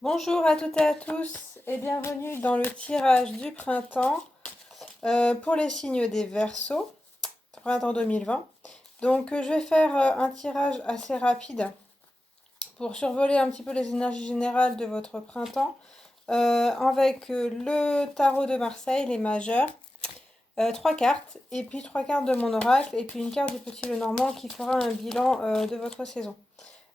Bonjour à toutes et à tous et bienvenue dans le tirage du printemps pour les signes des Verseaux, printemps 2020. Donc je vais faire un tirage assez rapide pour survoler un petit peu les énergies générales de votre printemps avec le tarot de Marseille, les majeurs, 3 cartes et puis 3 cartes de mon oracle et puis une carte du Petit Lenormand qui fera un bilan de votre saison.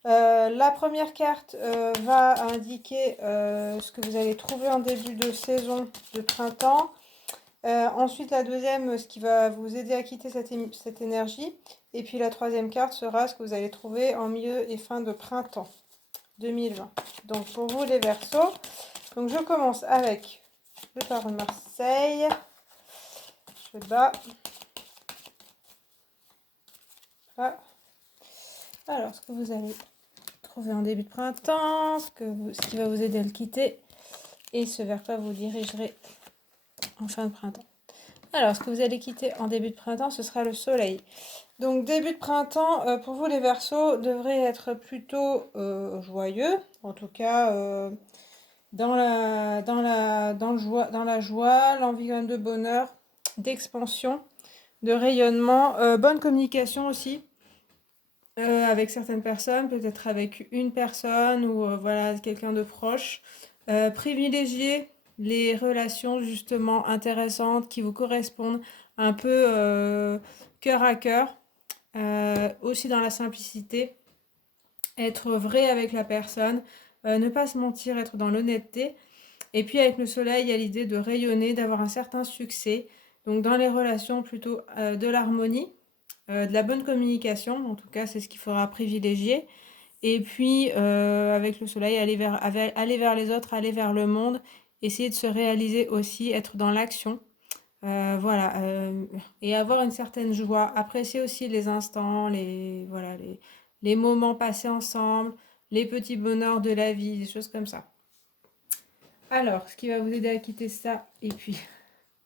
La première carte va indiquer ce que vous allez trouver en début de saison de printemps. Ensuite, la deuxième, ce qui va vous aider à quitter cette énergie. Et puis la troisième carte sera ce que vous allez trouver en milieu et fin de printemps 2020. Donc pour vous les Verseaux, donc je commence avec le tarot de Marseille. Je bats. Là. Alors, ce que vous allez trouver en début de printemps, ce qui va vous aider à le quitter et ce vers quoi vous dirigerez en fin de printemps. Alors, ce que vous allez quitter en début de printemps, ce sera le soleil. Donc, début de printemps, pour vous les Verseaux, devrait être plutôt joyeux, en tout cas dans la joie, l'envie de bonheur, d'expansion, de rayonnement, bonne communication aussi. Avec certaines personnes, peut-être avec une personne ou voilà quelqu'un de proche. Privilégier les relations justement intéressantes qui vous correspondent, un peu cœur à cœur, aussi dans la simplicité, être vrai avec la personne, ne pas se mentir, être dans l'honnêteté. Et puis avec le soleil, il y a l'idée de rayonner, d'avoir un certain succès. Donc dans les relations, plutôt de l'harmonie, de la bonne communication, en tout cas c'est ce qu'il faudra privilégier. Et puis avec le soleil, aller vers les autres, aller vers le monde, essayer de se réaliser aussi, être dans l'action. Voilà, et avoir une certaine joie, apprécier aussi les instants, voilà, les moments passés ensemble, les petits bonheurs de la vie, des choses comme ça. Alors, ce qui va vous aider à quitter ça, et puis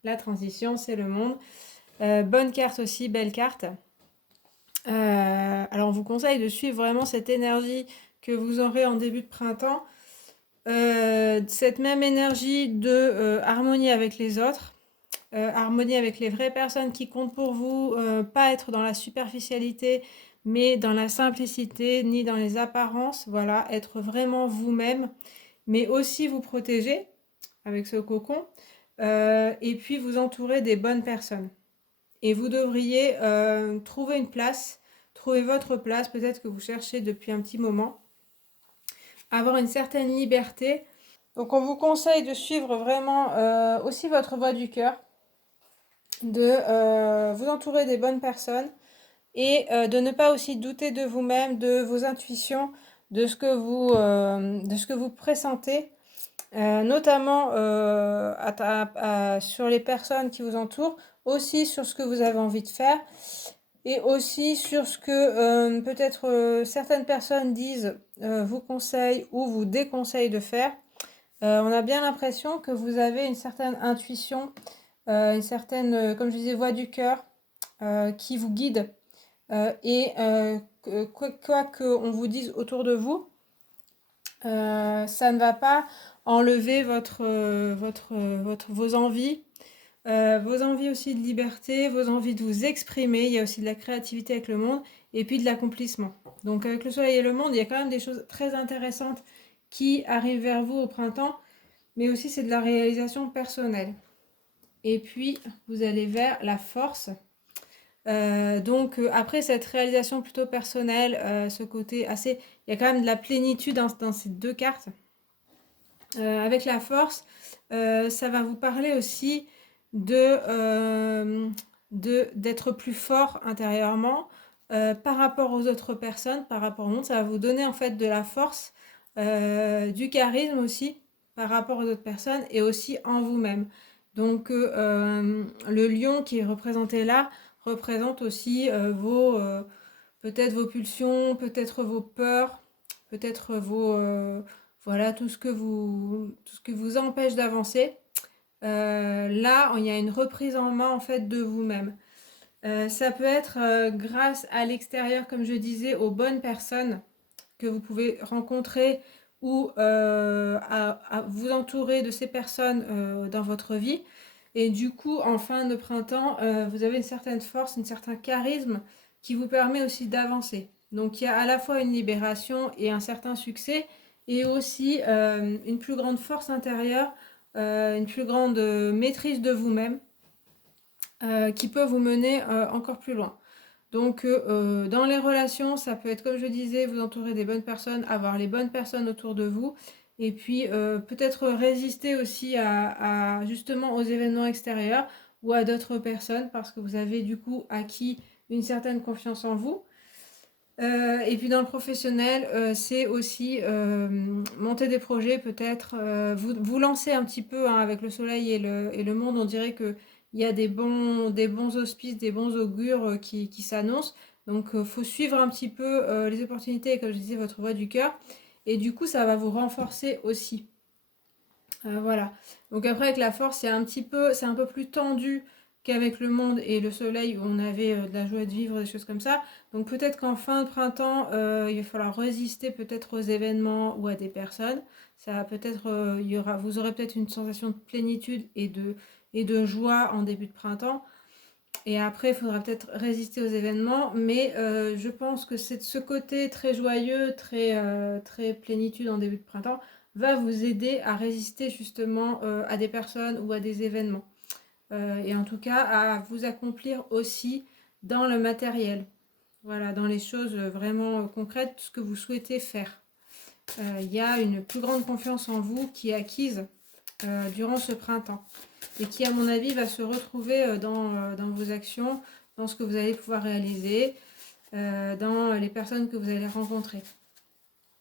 la transition, c'est le monde. Bonne carte aussi, belle carte. Alors, on vous conseille de suivre vraiment cette énergie que vous aurez en début de printemps. Cette même énergie de harmonie avec les autres, harmonie avec les vraies personnes qui comptent pour vous, pas être dans la superficialité, mais dans la simplicité, ni dans les apparences. Voilà, être vraiment vous-même, mais aussi vous protéger avec ce cocon, et puis vous entourer des bonnes personnes. Et vous devriez trouver une place, trouver votre place, peut-être que vous cherchez depuis un petit moment, avoir une certaine liberté. Donc on vous conseille de suivre vraiment aussi votre voix du cœur, de vous entourer des bonnes personnes et de ne pas aussi douter de vous-même, de vos intuitions, de ce que vous pressentez, notamment sur les personnes qui vous entourent, aussi sur ce que vous avez envie de faire et aussi sur ce que peut-être certaines personnes disent, vous conseillent ou vous déconseillent de faire. On a bien l'impression que vous avez une certaine intuition, une certaine, comme je disais, voix du cœur qui vous guide. Et quoi qu'on vous dise autour de vous, ça ne va pas enlever vos envies aussi de liberté, vos envies de vous exprimer. Il y a aussi de la créativité avec le monde et puis de l'accomplissement. Donc avec le soleil et le monde, il y a quand même des choses très intéressantes qui arrivent vers vous au printemps, mais aussi c'est de la réalisation personnelle. Et puis vous allez vers la force. Donc après cette réalisation plutôt personnelle, ce côté assez, il y a quand même de la plénitude dans ces deux cartes. Avec la force, ça va vous parler aussi d'être plus fort intérieurement par rapport aux autres personnes, par rapport au monde. Ça va vous donner en fait de la force, du charisme aussi par rapport aux autres personnes et aussi en vous-même. Donc le lion qui est représenté là représente aussi peut-être vos pulsions, peut-être vos peurs, peut-être voilà, tout ce qui vous empêche d'avancer. Là, il y a une reprise en main en fait de vous-même. Ça peut être grâce à l'extérieur, comme je disais, aux bonnes personnes que vous pouvez rencontrer ou à vous entourer de ces personnes dans votre vie. Et du coup, en fin de printemps, vous avez une certaine force, un certain charisme qui vous permet aussi d'avancer. Donc il y a à la fois une libération et un certain succès, et aussi une plus grande force intérieure, une plus grande maîtrise de vous-même, qui peut vous mener encore plus loin. Donc dans les relations, ça peut être comme je disais, vous entourer des bonnes personnes, avoir les bonnes personnes autour de vous, et puis peut-être résister aussi justement aux événements extérieurs ou à d'autres personnes parce que vous avez du coup acquis une certaine confiance en vous. Et puis dans le professionnel, c'est aussi monter des projets, peut-être vous lancer un petit peu hein, avec le soleil et le monde. On dirait qu'il y a des bons auspices, des bons augures qui s'annoncent. Donc il faut suivre un petit peu les opportunités et comme je disais, votre voix du cœur. Et du coup, ça va vous renforcer aussi. Voilà. Donc après, avec la force, c'est un peu plus tendu qu'avec le monde et le soleil où on avait de la joie de vivre, des choses comme ça. Donc peut-être qu'en fin de printemps, il va falloir résister peut-être aux événements ou à des personnes. Ça va peut-être, vous aurez peut-être une sensation de plénitude et de joie en début de printemps. Et après, il faudra peut-être résister aux événements. Mais je pense que c'est ce côté très joyeux, très plénitude en début de printemps va vous aider à résister justement à des personnes ou à des événements. Et en tout cas, à vous accomplir aussi dans le matériel. Voilà, dans les choses vraiment concrètes, ce que vous souhaitez faire. Il y a une plus grande confiance en vous qui est acquise durant ce printemps et qui, à mon avis, va se retrouver dans vos actions, dans ce que vous allez pouvoir réaliser, dans les personnes que vous allez rencontrer.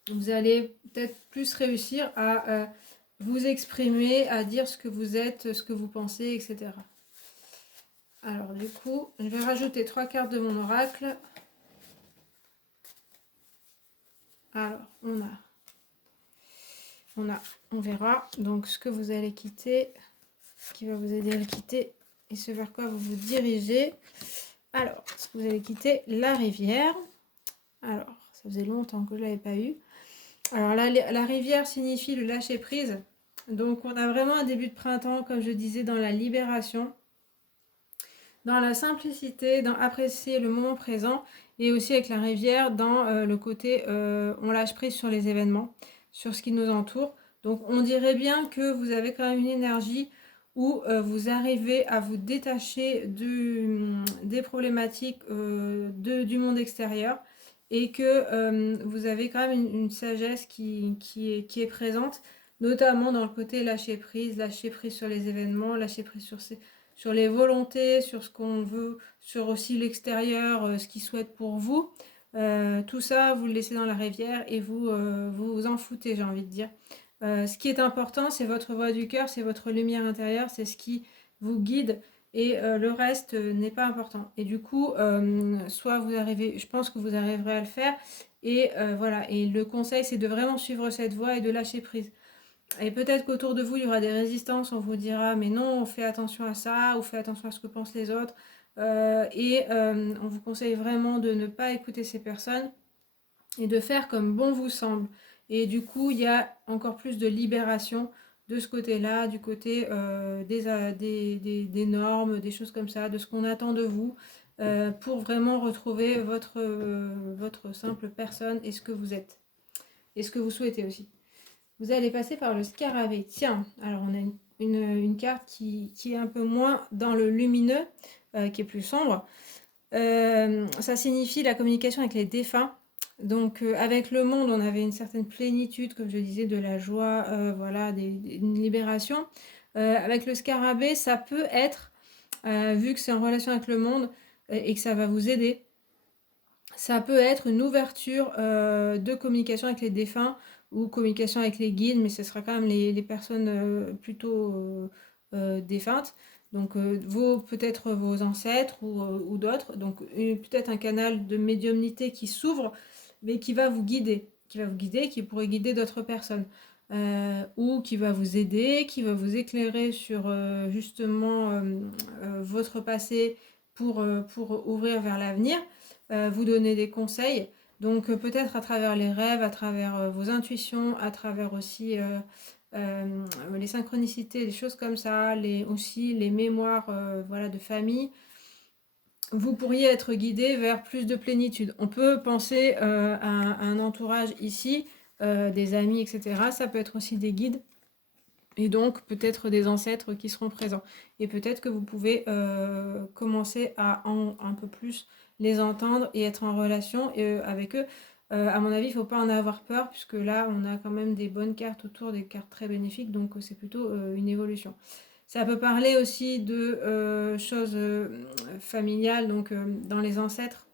Vous allez peut-être plus réussir à vous exprimer, à dire ce que vous êtes, ce que vous pensez, etc. Alors du coup, je vais rajouter 3 cartes de mon oracle. Alors, on verra donc ce que vous allez quitter, ce qui va vous aider à le quitter et ce vers quoi vous vous dirigez. Alors, ce que vous allez quitter, la rivière. Alors, ça faisait longtemps que je ne l'avais pas eu. Alors, la rivière signifie le lâcher prise. Donc, on a vraiment un début de printemps, comme je disais, dans la libération, dans la simplicité, dans apprécier le moment présent, et aussi avec la rivière, dans le côté on lâche prise sur les événements, sur ce qui nous entoure. Donc on dirait bien que vous avez quand même une énergie où vous arrivez à vous détacher des problématiques du monde extérieur et que vous avez quand même une sagesse qui est présente, notamment dans le côté lâcher prise sur les événements, lâcher prise sur les volontés, sur ce qu'on veut, sur aussi l'extérieur, ce qu'ils souhaitent pour vous. Tout ça, vous le laissez dans la rivière et vous en foutez, j'ai envie de dire. Ce qui est important, c'est votre voix du cœur, c'est votre lumière intérieure, c'est ce qui vous guide et le reste n'est pas important. Et du coup, soit vous arrivez, je pense que vous arriverez à le faire et voilà. Et le conseil, c'est de vraiment suivre cette voie et de lâcher prise. Et peut-être qu'autour de vous, il y aura des résistances, on vous dira, mais non, on fait attention à ça, ou fait attention à ce que pensent les autres. On vous conseille vraiment de ne pas écouter ces personnes et de faire comme bon vous semble. Et du coup, il y a encore plus de libération de ce côté-là, du côté des normes, des choses comme ça, de ce qu'on attend de vous, pour vraiment retrouver votre simple personne et ce que vous êtes. Et ce que vous souhaitez aussi. Vous allez passer par le scarabée. Tiens, alors on a une carte qui est un peu moins dans le lumineux, qui est plus sombre. Ça signifie la communication avec les défunts. Donc avec le monde, on avait une certaine plénitude, comme je disais, de la joie, voilà, une libération. Avec le scarabée, ça peut être, vu que c'est en relation avec le monde et que ça va vous aider, ça peut être une ouverture de communication avec les défunts ou communication avec les guides, mais ce sera quand même les personnes plutôt défuntes. Donc peut-être vos ancêtres ou d'autres. Donc peut-être un canal de médiumnité qui s'ouvre, mais qui va vous guider. Qui pourrait guider d'autres personnes. Ou qui va vous aider, qui va vous éclairer sur justement votre passé pour ouvrir vers l'avenir. Vous donner des conseils Donc peut-être à travers les rêves, à travers vos intuitions, à travers aussi les synchronicités, des choses comme ça, aussi les mémoires voilà, de famille, vous pourriez être guidé vers plus de plénitude. On peut penser à un entourage ici, des amis, etc. Ça peut être aussi des guides et donc peut-être des ancêtres qui seront présents. Et peut-être que vous pouvez commencer à un peu plus les entendre et être en relation avec eux. À mon avis, il ne faut pas en avoir peur, puisque là, on a quand même des bonnes cartes autour, des cartes très bénéfiques, donc c'est plutôt une évolution. Ça peut parler aussi de choses familiales, donc dans les ancêtres,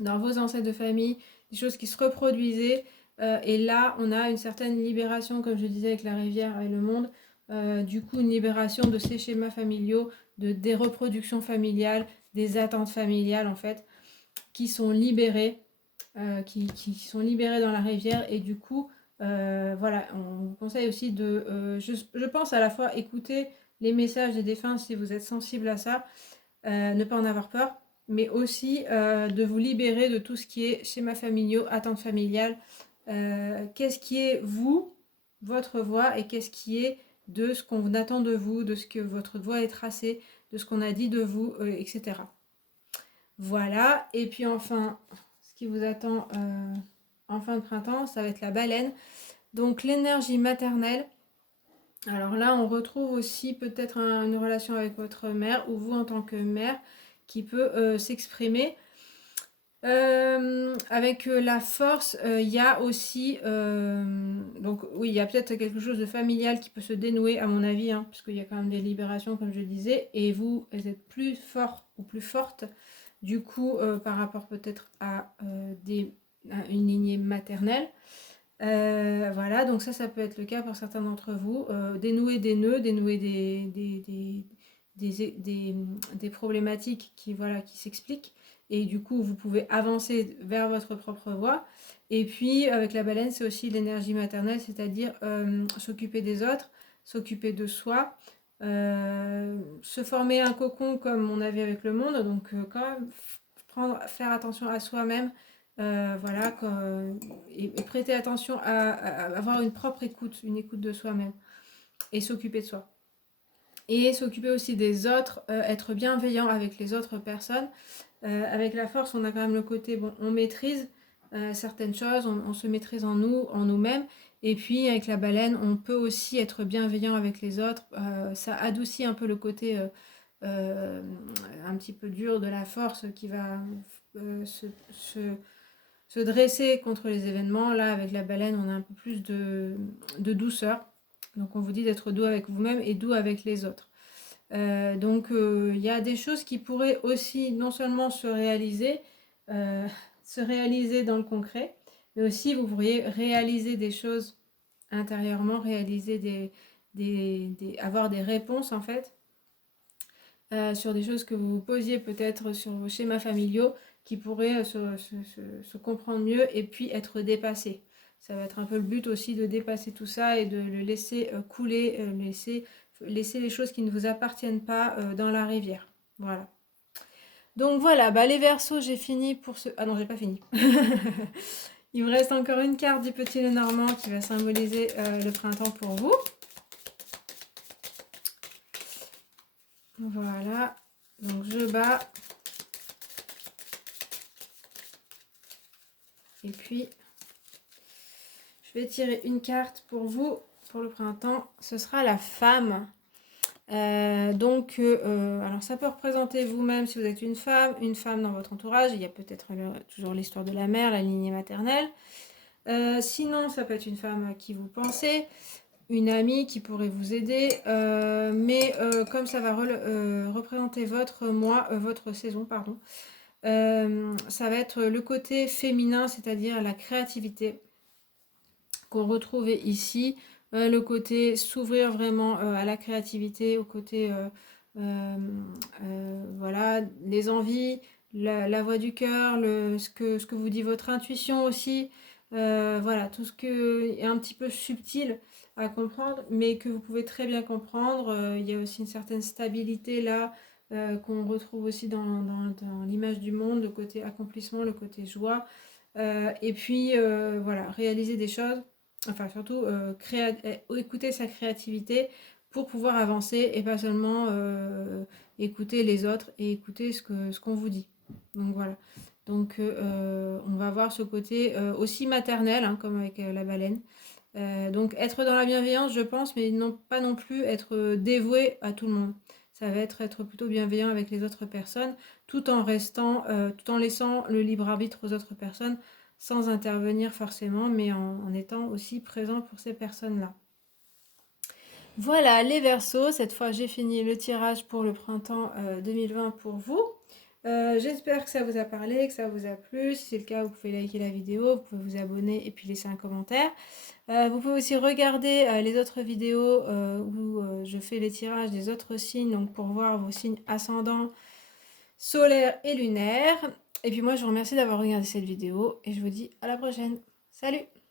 dans vos ancêtres de famille, des choses qui se reproduisaient. Et là, on a une certaine libération, comme je disais, avec la rivière et le monde. Du coup, une libération de ces schémas familiaux, des reproductions familiales, des attentes familiales, en fait, qui sont libérées, qui sont libérées dans la rivière. Et du coup, voilà, on vous conseille aussi je pense à la fois écouter les messages des défunts si vous êtes sensible à ça, ne pas en avoir peur, mais aussi de vous libérer de tout ce qui est schéma familiaux, attentes familiales. Qu'est-ce qui est vous, votre voix, et qu'est-ce qui est de ce qu'on attend de vous, de ce que votre voix est tracée, de ce qu'on a dit de vous, etc. Voilà, et puis enfin, ce qui vous attend en fin de printemps, ça va être la baleine. Donc l'énergie maternelle. Alors là, on retrouve aussi peut-être une relation avec votre mère ou vous en tant que mère qui peut s'exprimer. Avec la force, il y a aussi, donc oui, il y a peut-être quelque chose de familial qui peut se dénouer à mon avis, hein, puisqu'il y a quand même des libérations comme je disais, et vous êtes plus fort ou plus forte du coup par rapport peut-être à une lignée maternelle. Voilà, donc ça peut être le cas pour certains d'entre vous. Dénouer des nœuds, dénouer des problématiques voilà, qui s'expliquent. Et du coup, vous pouvez avancer vers votre propre voie. Et puis, avec la baleine, c'est aussi l'énergie maternelle, c'est-à-dire s'occuper des autres, s'occuper de soi, se former un cocon comme on avait avec le monde. Donc, quand même, faire attention à soi-même. Voilà, et prêter attention à avoir une propre écoute, une écoute de soi-même et s'occuper de soi. Et s'occuper aussi des autres, être bienveillant avec les autres personnes. Avec la force, on a quand même le côté, bon, on maîtrise certaines choses, on se maîtrise en nous-mêmes. Et puis avec la baleine, on peut aussi être bienveillant avec les autres. Ça adoucit un peu le côté un petit peu dur de la force qui va se dresser contre les événements. Là, avec la baleine, on a un peu plus de douceur. Donc on vous dit d'être doux avec vous-même et doux avec les autres. Donc il y a des choses qui pourraient aussi non seulement euh, se réaliser dans le concret, mais aussi vous pourriez réaliser des choses intérieurement, avoir des réponses en fait sur des choses que vous vous posiez peut-être sur vos schémas familiaux qui pourraient se comprendre mieux et puis être dépassés. Ça va être un peu le but aussi de dépasser tout ça et de le laisser couler, laisser les choses qui ne vous appartiennent pas dans la rivière. Voilà. Donc voilà, bah les Verseaux, j'ai fini pour ce... Ah non, j'ai pas fini. Il me reste encore une carte du petit Lenormand qui va symboliser le printemps pour vous. Voilà, donc je bats. Et puis, je vais tirer une carte pour vous, pour le printemps. Ce sera la femme. Alors ça peut représenter vous-même si vous êtes une femme dans votre entourage. Il y a peut-être toujours l'histoire de la mère, la lignée maternelle. Sinon, ça peut être une femme à qui vous pensez, une amie qui pourrait vous aider. Mais comme ça va représenter votre mois, votre saison, pardon, ça va être le côté féminin, c'est-à-dire la créativité qu'on retrouvait ici, le côté s'ouvrir vraiment à la créativité, au côté voilà, les envies, la voix du cœur, ce que vous dit votre intuition aussi, voilà, tout ce qui est un petit peu subtil à comprendre, mais que vous pouvez très bien comprendre. Il y a aussi une certaine stabilité là qu'on retrouve aussi dans l'image du monde, le côté accomplissement, le côté joie. Et puis, voilà, réaliser des choses, enfin surtout écouter sa créativité pour pouvoir avancer et pas seulement écouter les autres et écouter ce qu'on vous dit. Donc voilà. Donc on va voir ce côté aussi maternel, hein, comme avec la baleine. Donc être dans la bienveillance, je pense, mais non pas non plus être dévoué à tout le monde. Ça va être plutôt bienveillant avec les autres personnes, tout en laissant le libre arbitre aux autres personnes, sans intervenir forcément, mais en étant aussi présent pour ces personnes-là. Voilà les Verseaux, cette fois j'ai fini le tirage pour le printemps 2020 pour vous. J'espère que ça vous a parlé, que ça vous a plu. Si c'est le cas, vous pouvez liker la vidéo, vous pouvez vous abonner et puis laisser un commentaire. Vous pouvez aussi regarder les autres vidéos où je fais les tirages des autres signes, donc pour voir vos signes ascendants, solaires et lunaires. Et puis moi, je vous remercie d'avoir regardé cette vidéo et je vous dis à la prochaine. Salut!